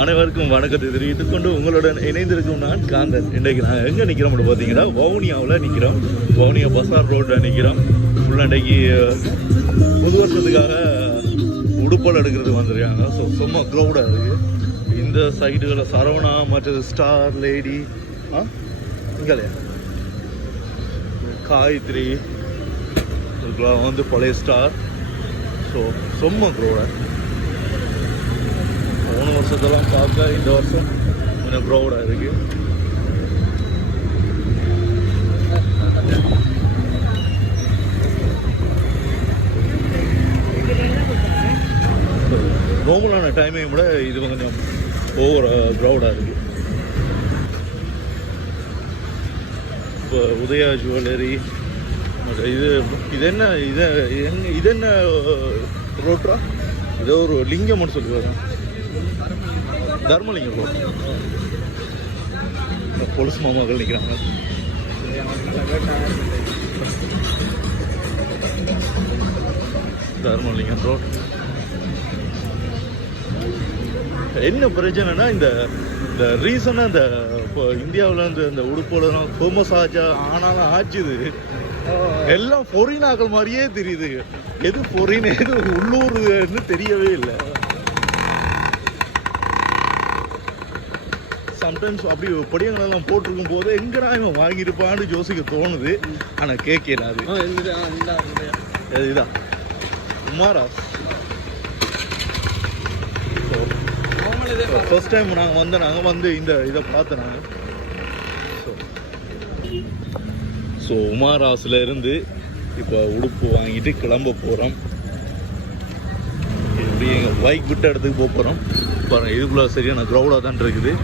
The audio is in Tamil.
அனைவருக்கும் வணக்கத்தை தெரிவித்துக் கொண்டு உங்களுடன் இணைந்திருக்கும் நான் காந்தன். இன்றைக்கு நான் எங்கே நிற்கிறோம்னு பார்த்தீங்கன்னா வவுனியாவில் நிற்கிறோம். வவுனியா பசார் ரோட்டில் நிற்கிறோம். ஃபுல்லாண்டைக்கு புது வருஷத்துக்காக உடுப்பல் எடுக்கிறது வந்துருக்காங்க. ஸோ சும்மா க்ரௌடாக இருக்குது. இந்த சைடுகளில் சரவணா மற்றது ஸ்டார் லேடி இங்கலையா காயத்ரி இதுக்கெல்லாம் வந்து பழைய ஸ்டார். ஸோ சும்மா க்ரௌடாக போன வருஷத்தெல்லாம் பார்க்க இந்த வருஷம் கொஞ்சம் க்ரௌடாக இருக்குது. நார்மலான டைமையும் விட இது கொஞ்சம் ஓவர் க்ரௌடாக இருக்குது. இப்போ உதயா ஜுவல்லரி இது என்ன ரோட்டா? ஏதோ ஒரு லிங்கம்னு சொல்லுவாங்க, தர்மலிங்கம் ரோட். போலீஸ் மாமாக்கள் நிற்கிறாங்க. தர்மலிங்கம் ரோட். என்ன பிரச்சனைனா இந்த ரீசனாக இந்த இப்போ இந்தியாவில் வந்து இந்த உடுப்போலாம் ஃபேமஸ் ஆச்சா ஆனாலும் ஆச்சுது எல்லாம் ஃபொரினாக்கள் மாதிரியே தெரியுது. எது ஃபொரின் எது உள்ளூர்னு தெரியவே இல்லை. சம்டைம்ஸ் அப்படி படியங்களெல்லாம் போட்டிருக்கும் போது எங்கடா இவன் வாங்கியிருப்பான்னு யோசிக்க தோணுது. ஆனால் கேட்கல. அது இதுதான் உமாராஸ். ஃபர்ஸ்ட் டைம் நாங்கள் வந்து இந்த இதை பார்த்தோம் நாங்கள். ஸோ உமாராஸில் இருந்து இப்போ உடுப்பு வாங்கிட்டு கிளம்ப போகிறோம். இப்படி எங்கள் பைக் விட்ட இடத்துக்கு போக போகிறோம். பாருங்கள் இதுக்குள்ளே சரியான க்ரௌடாக தான் இருக்குது.